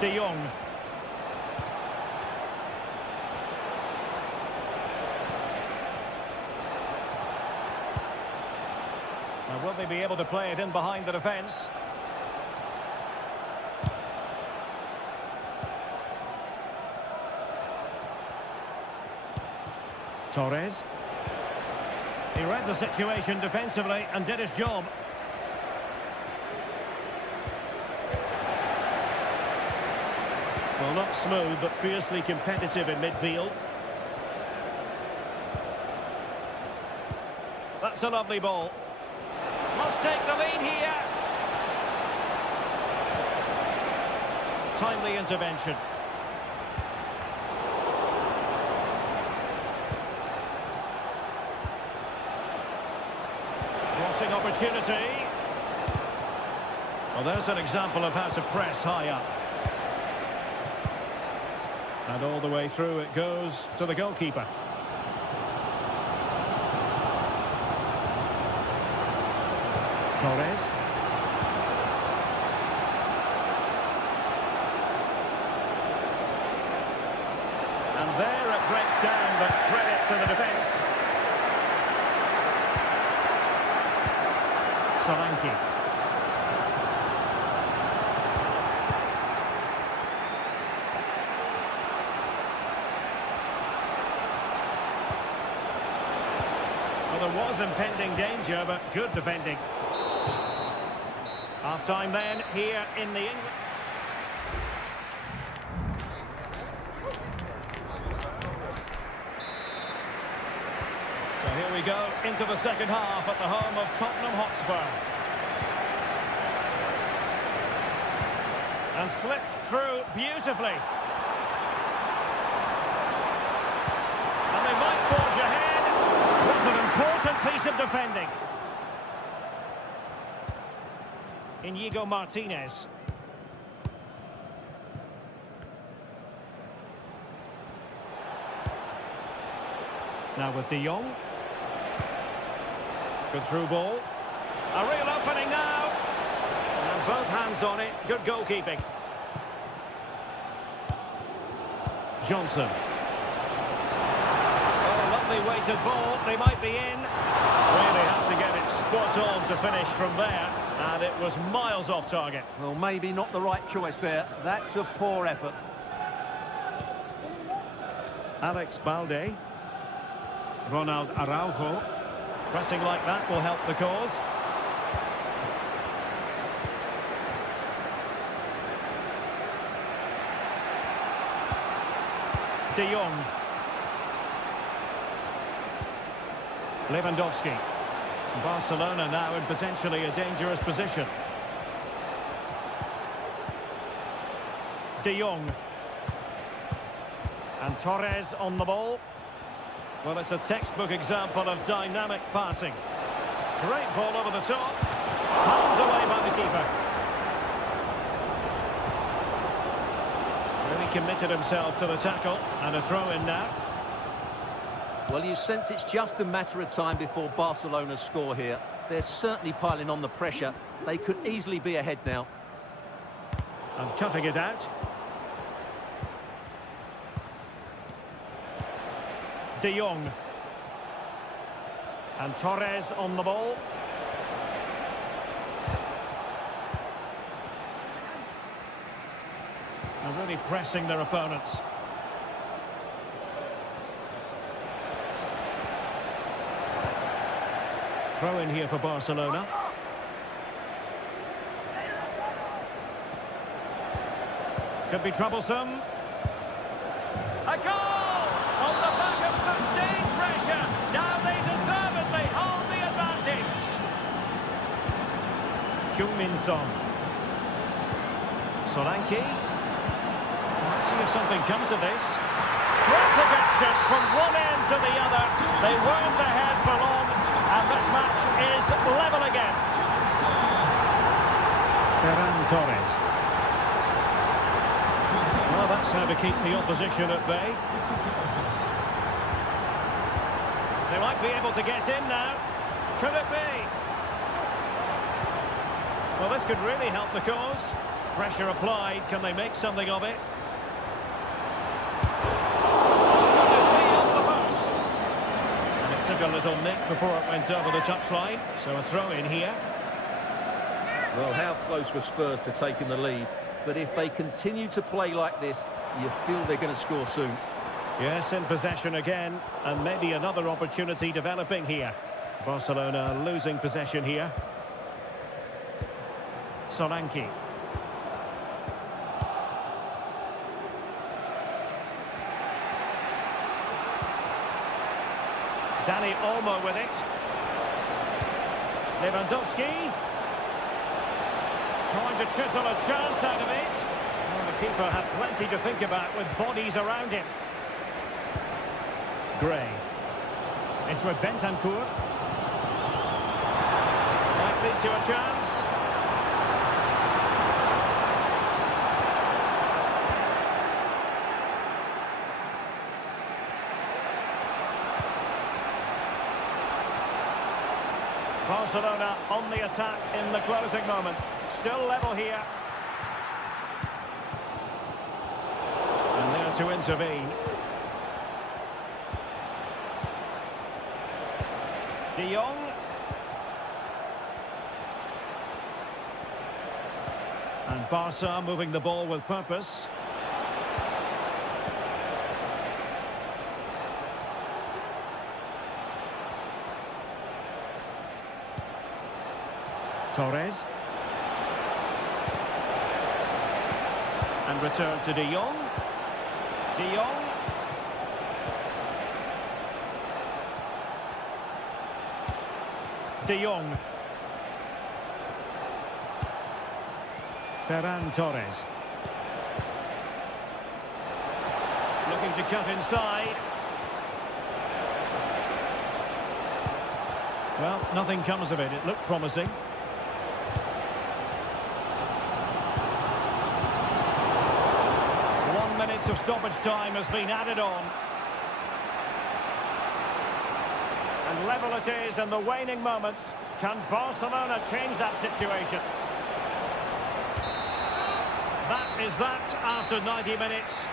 De Jong. Now, will they be able to play it in behind the defence? Torres. He read the situation defensively and did his job. Well, not smooth, but fiercely competitive in midfield. That's a lovely ball. Must take the lead here. Timely intervention. Crossing opportunity. Well, there's an example of how to press high up. And all the way through it goes to the goalkeeper. Torres. And there it breaks down, but credit to the defence. Solanke. Well, there was impending danger, but good defending. Half-time then, here in the England. So here we go into the second half at the home of Tottenham Hotspur. And slipped through beautifully. And they might forge ahead. That's an important piece of defending. Inigo Martinez. Now with De Jong. Good through ball. A real opening now. And both hands on it. Good goalkeeping. Johnson. Oh, lovely weighted ball. They might be in. Really have to get it spot on to finish from there. And it was miles off target. Well, maybe not the right choice there. That's a poor effort. Alex Balde. Ronald Araujo. Pressing like that will help the cause. De Jong. Lewandowski. Barcelona now in potentially a dangerous position. De Jong. And Torres on the ball. Well, it's a textbook example of dynamic passing. Great ball over the top. Palmed away by the keeper. Really committed himself to the tackle. And a throw-in now. Well, you sense it's just a matter of time before Barcelona score here. They're certainly piling on the pressure. They could easily be ahead now. And cutting it out. De Jong. And Torres on the ball. And really pressing their opponents. Throw in here for Barcelona. Could be troublesome. A goal! On the back of sustained pressure. Now they deservedly hold the advantage. Heung-min Son. Solanke. Let's see if something comes of this. Frantic action from one end to the other. They weren't ahead for long. And this match is level again. Ferran Torres. Well, that's how to keep the opposition at bay. They might be able to get in now. Could it be? Well, this could really help the cause. Pressure applied. Can they make something of it? Took a little nick before it went over the touchline, so a throw in here. Well, how close were Spurs to taking the lead? But if they continue to play like this, you feel they're going to score soon. Yes, in possession again, and maybe another opportunity developing here. Barcelona losing possession here. Solanke. Dani Olmo with it. Lewandowski. Trying to chisel a chance out of it. Well, the keeper had plenty to think about with bodies around him. Gray. It's with Bentancur. Might lead to a chance. Barcelona on the attack in the closing moments. Still level here. And there to intervene. De Jong. And Barca moving the ball with purpose. Torres. And return to De Jong. De Jong. De Jong. Ferran Torres. Looking to cut inside. Well, nothing comes of it. It looked promising. 1 minute of stoppage time has been added on. And level it is in the waning moments. Can Barcelona change that situation? That is that after 90 minutes.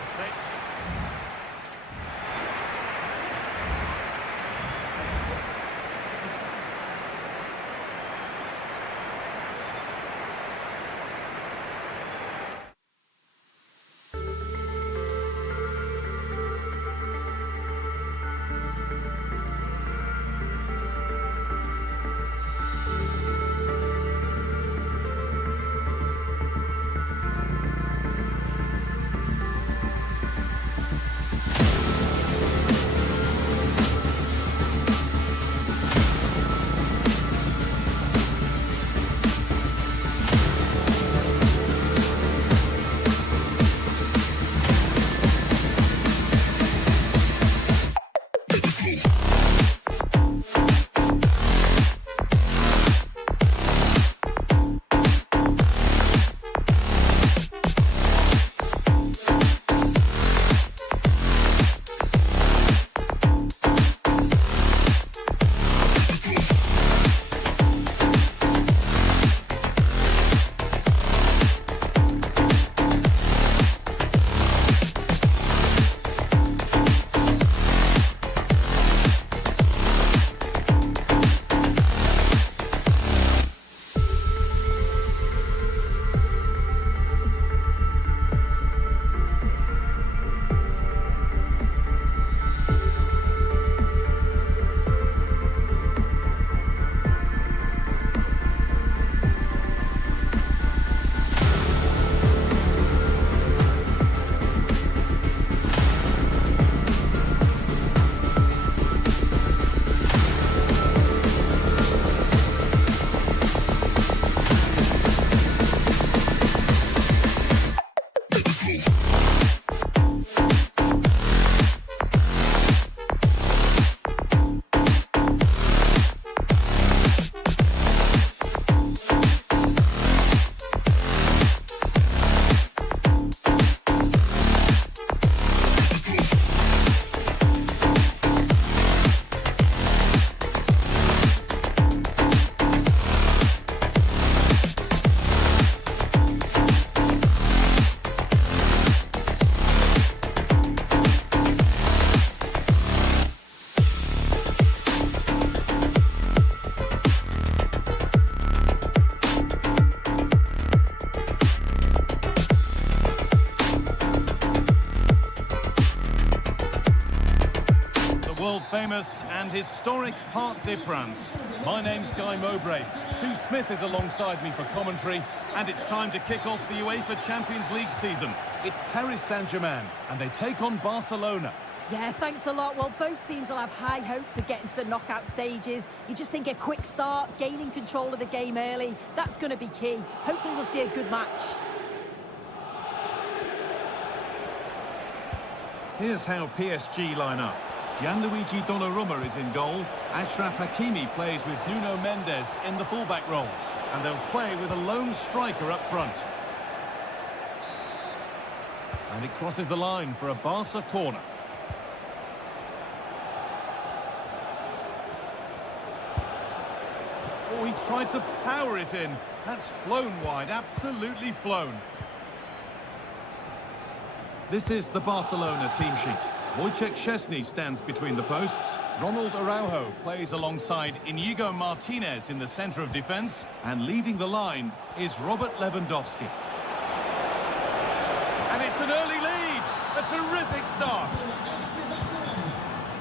World-famous and historic Parc des Princes. My name's Guy Mowbray. Sue Smith is alongside me for commentary, and it's time to kick off the UEFA Champions League season. It's Paris Saint-Germain, and they take on Barcelona. Yeah, thanks a lot. Well, both teams will have high hopes of getting to the knockout stages. You just think a quick start, gaining control of the game early, that's going to be key. Hopefully we'll see a good match. Here's how PSG line up. Gianluigi Donnarumma is in goal. Achraf Hakimi plays with Nuno Mendes in the fullback roles. And they'll play with a lone striker up front. And it crosses the line for a Barca corner. Oh, he tried to power it in. That's flown wide, absolutely flown. This is the Barcelona team sheet. Wojciech Szczesny stands between the posts. Ronald Araujo plays alongside Inigo Martinez in the centre of defence. And leading the line is Robert Lewandowski. And it's an early lead. A terrific start.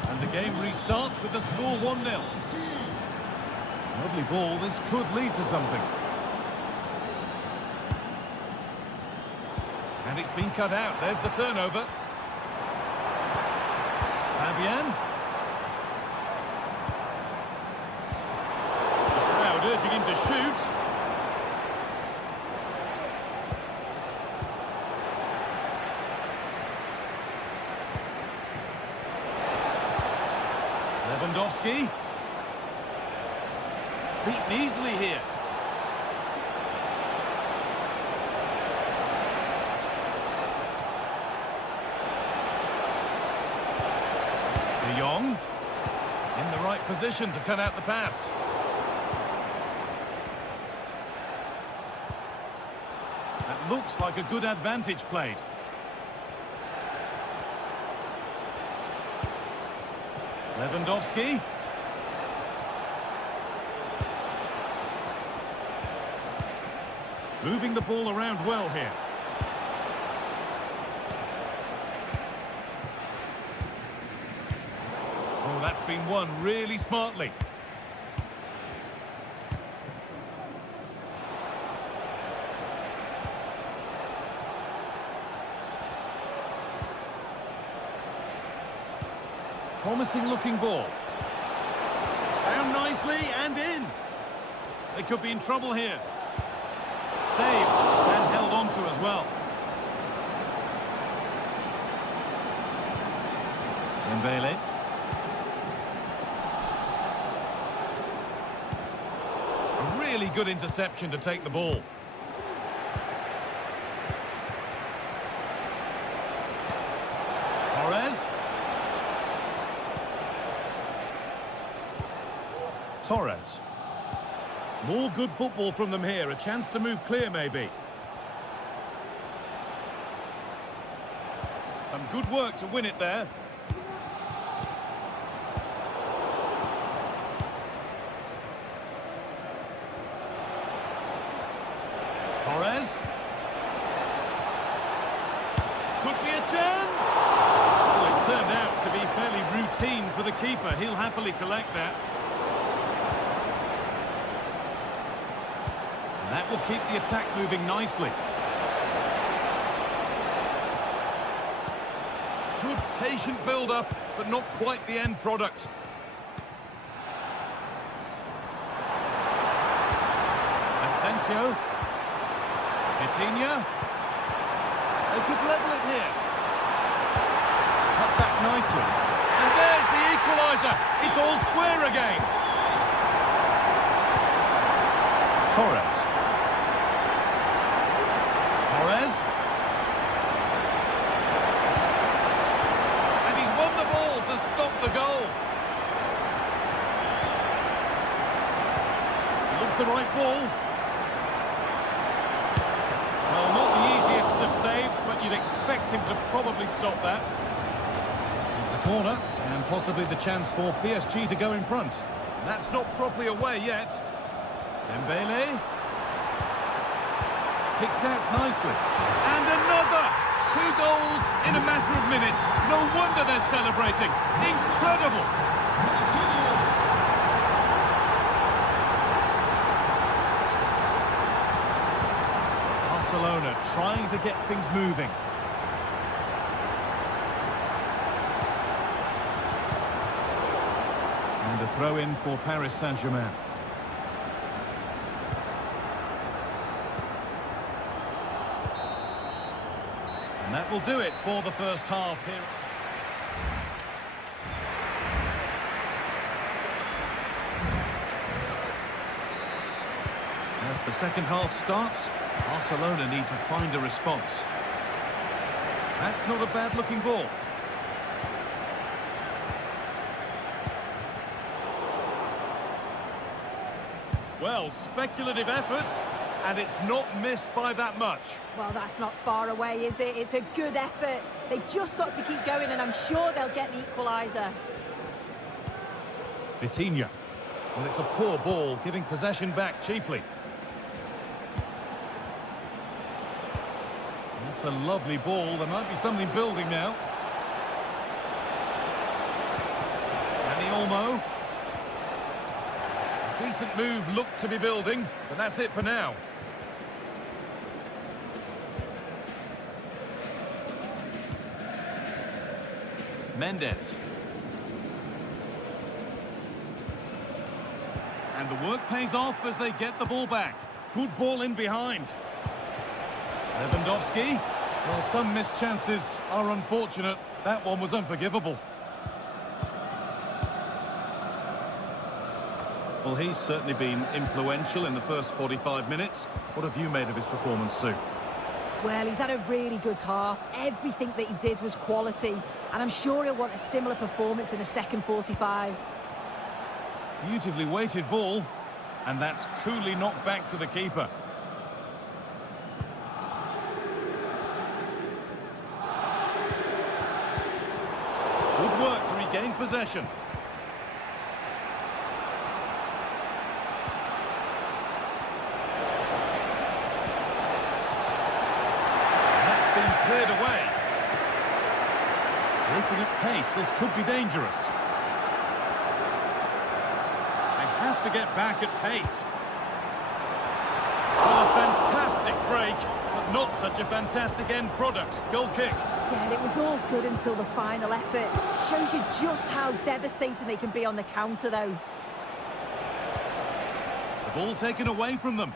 And the game restarts with the score 1-0. Lovely ball. This could lead to something. And it's been cut out. There's the turnover. Fabian. The crowd urging him to shoot. Lewandowski. Beaten easily here. De Jong in the right right position to cut out the pass. That looks like a good advantage played. Lewandowski. Moving the ball around well here. Oh, that's been won really smartly. Promising looking ball. Found nicely and in. They could be in trouble here. Saved and held on to as well. Dembele. A really good interception to take the ball. Torres. More good football from them here. A chance to move clear, maybe. Some good work to win it there. Torres. Could be a chance. Well, it turned out to be fairly routine for the keeper. He'll happily collect that. That will keep the attack moving nicely. Good patient build-up, but not quite the end product. Asensio. Vitinha. They could level it here. Cut back nicely. And there's the equaliser. It's all square again. Torres. And he's won the ball to stop the goal. It looks the right ball. Well, not the easiest of saves, but you'd expect him to probably stop that. It's a corner, and possibly the chance for PSG to go in front. That's not properly away yet. Dembele. Picked out nicely. And another! 2 goals in a matter of minutes. No wonder they're celebrating. Incredible! Barcelona trying to get things moving. And a throw in for Paris Saint-Germain. And that will do it for the first half here. As the second half starts, Barcelona need to find a response. That's not a bad-looking ball. Well, speculative effort, and it's not missed by that much. Well, that's not far away, is it? It's a good effort. They've just got to keep going, and I'm sure they'll get the equaliser. Vitinha. Well, it's a poor ball, giving possession back cheaply. That's a lovely ball. There might be something building now. Dani Olmo. Decent move looked to be building, but that's it for now. Mendes. And the work pays off as they get the ball back. Good ball in behind. Lewandowski. Well, some missed chances are unfortunate. That one was unforgivable. Well, he's certainly been influential in the first 45 minutes. What have you made of his performance, Sue? Well, he's had a really good half. Everything that he did was quality. And I'm sure he'll want a similar performance in the second 45. Beautifully weighted ball. And that's coolly knocked back to the keeper. Good work to regain possession. That's been cleared away. Looking at pace, this could be dangerous. They have to get back at pace. Well, a fantastic break, but not such a fantastic end product. Goal kick. Yeah, and it was all good until the final effort. Shows you just how devastating they can be on the counter, though. The ball taken away from them.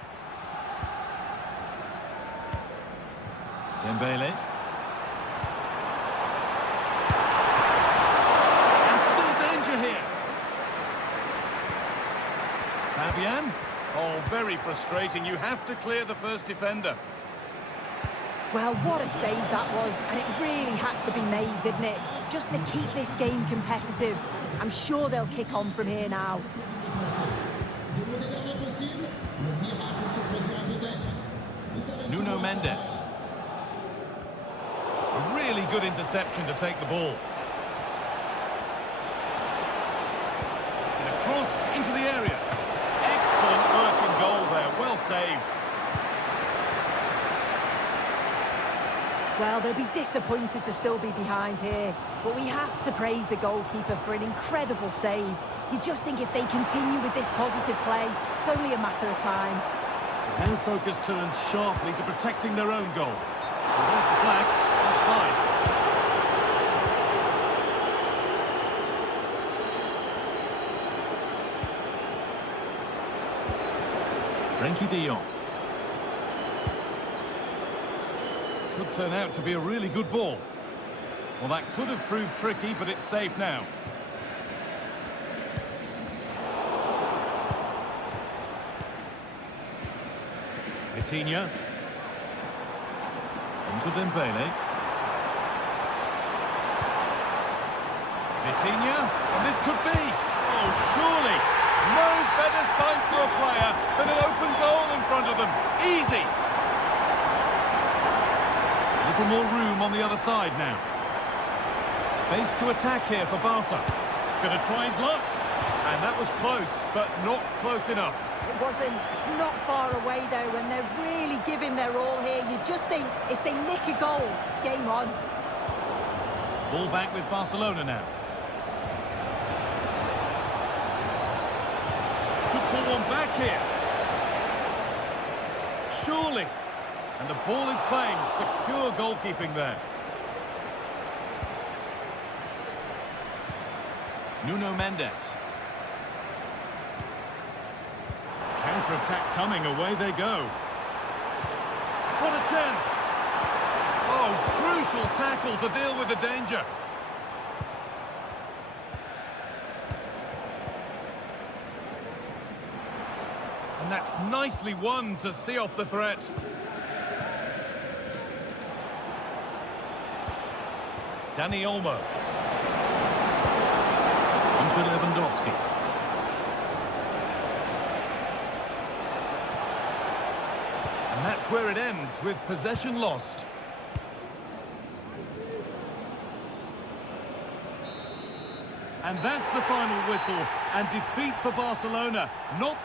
Dembele. And still danger here. Fabian. Oh, very frustrating. You have to clear the first defender. Well, what a save that was, and it really had to be made, didn't it? Just to keep this game competitive. I'm sure they'll kick on from here now. Nuno Mendes. A really good interception to take the ball. And a cross into the area. Excellent work in goal there. Well saved. Well, they'll be disappointed to still be behind here, but we have to praise the goalkeeper for an incredible save. You just think if they continue with this positive play, it's only a matter of time. Now focus turns sharply to protecting their own goal. Well, there's the flag, offside. Frankie de Jong. Could turn out to be a really good ball. Well, that could have proved tricky, but it's safe now. Vitinha. Into Dembele. Vitinha. And this could be. Oh, surely. No better sight for a player than an open goal in front of them. Easy. A little more room on the other side now. Space to attack here for Barca. Gonna try his luck. And that was close, but not close enough. It wasn't. It's not far away, though, and they're really giving their all here. You just think if they nick a goal, it's game on. Ball back with Barcelona now. Could pull one back here. Surely. And the ball is claimed. Secure goalkeeping there. Nuno Mendes. Counter-attack coming, away they go. What a chance! Oh, crucial tackle to deal with the danger. And that's nicely won to see off the threat. Dani Olmo. Into Lewandowski. And that's where it ends, with possession lost. And that's the final whistle, and defeat for Barcelona. Not